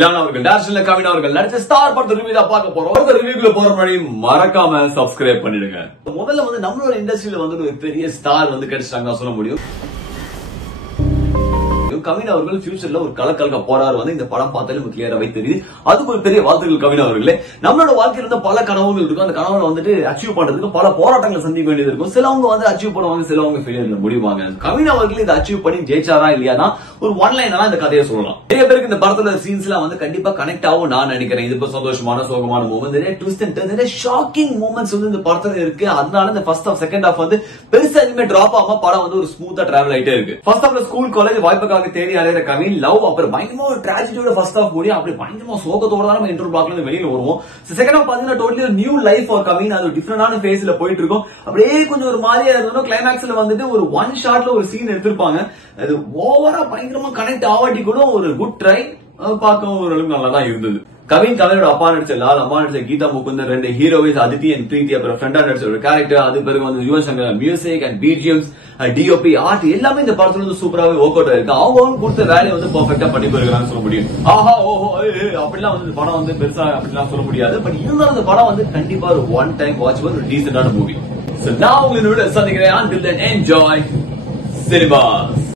இல்லாம அவர்கள் நேஷனல் கவின் அவர்கள் நடிச்ச ஸ்டார் படத்தை ரிவ்யூ தான் பார்க்க போறோம். அந்த ரிவ்யூக்குள்ள போற முன்னாடி மறக்காம சப்ஸ்கிரைப் பண்ணிடுங்க. முதல்ல வந்து நம்மளோட இண்டஸ்ட்ரியில வந்து ஒரு பெரிய ஸ்டார் வந்து கிடைச்சிட்டாங்க சொல்ல முடியும். கவின் அவர்கள் ஃபியூச்சர்ல ஒரு கலக்க போறாரு வந்து இந்த படம் பார்த்தாலே நமக்கு கிளியராவே தெரியுது. அதுக்கு ஒரு பெரிய வாழ்த்துக்கள் கவின் அவர்களே. நம்மளோட வாழ்க்கையில இருந்த பல கனவுகள் இருக்கும். அந்த கனவுகளை வந்துட்டு அச்சீவ் பண்றதுக்கு பல போராட்டங்களை சந்திக்க வேண்டியது இருக்கும். சிலவங்க வந்து அச்சீவ் பண்ணுவாங்க, சிலவங்க ஃபெயிலியர்ல முடிவாங்க. கவின் அவர்கள் இதை அச்சீவ் பண்ணி ஜெயிச்சாரா இல்லையானா ஒரு ஒன் லைனா இந்த கதையை சொல்லலாம். நிறைய பேருக்கு இந்த படத்துல சீன்ஸ் எல்லாம் வந்து கண்டிப்பா கனெக்ட் ஆகும் நான் நினைக்கிறேன். இது இப்ப சந்தோஷமான சோகமான மூமெண்ட், நிறைய ட்விஸ்ட் அண்ட் நிறைய ஷாக்கிங் மூமெண்ட்ஸ் வந்து இந்த படத்துல இருக்கு. அதனால இந்த ஃபர்ஸ்ட் ஹாஃப் செகண்ட் ஹாஃப் வந்து பெருசா எதுவுமே டிராப் ஆகாம படம் வந்து ஒரு ஸ்மூத்தா டிராவல் ஆயிட்டே இருக்கு. ஃபர்ஸ்ட் ஹாஃப்ல ஸ்கூல் காலேஜ் வாய்ப்புக்காக தேடி அலையிற கவின் லவ் அப்புறம் பயங்கரமா ஒரு ட்ராஜடியோட ஃபர்ஸ்ட் ஹாஃப் முடியும். அப்படி பயங்கரமா சோகத்தோட தான் நம்ம இன்டர்வல் பிளாக்ல இருந்து வெளியில வருவோம். செகண்ட் ஹாஃப் பாத்தீங்கன்னா totally new life for Kavin. அது டிஃபரெண்டான ஃபேஸ்ல போயிட்டு இருக்கும். அப்படியே கொஞ்சம் ஒரு மாதிரியா இருந்தோம். கிளைமேக்ஸ்ல வந்துட்டு ஒரு ஒன் ஷாட்ல ஒரு சீன் எடுத்திருப்பாங்க. அது ஓவரா பயங்கரமா கனெக்ட் ஆவாட்டி கூட ஒரு குட் ட்ரை பார்க்க ஓரளவுக்கு நல்லா தான் இருந்தது. கவினோட அப்பா நடிச்ச லால், அம்மா நடிச்ச கீதா முகுந்தன், ரெண்டு ஹீரோயின்ஸ் அதித்தி அண்ட் பிரீத்தி, அப்புறம் ஃப்ரெண்டா நடிச்ச ஒரு கேரக்டர், அது பிறகு வந்து Yuvan Shankar music and BGMs, DOP art எல்லாமே இந்த படத்துல வந்து சூப்பராவே ஒர்க் அவுட் ஆயிருக்கு. அவங்க கொடுத்த வேலையை வந்து பெர்ஃபெக்ட்டா பண்ணி போயிருக்காங்கன்னு சொல்ல முடியும். ஆஹா ஓஹோ அப்படிலாம் வந்து படம் வந்து பெருசா அப்படிலாம் சொல்ல முடியாது. பட் இருந்தாலும் இந்த படம் வந்து கண்டிப்பா ஒரு ஒன் டைம் வாட்ச் ஒரு டீசென்டான மூவி. So now உங்களோட சந்திக்கிறேன். Until then enjoy cinemas.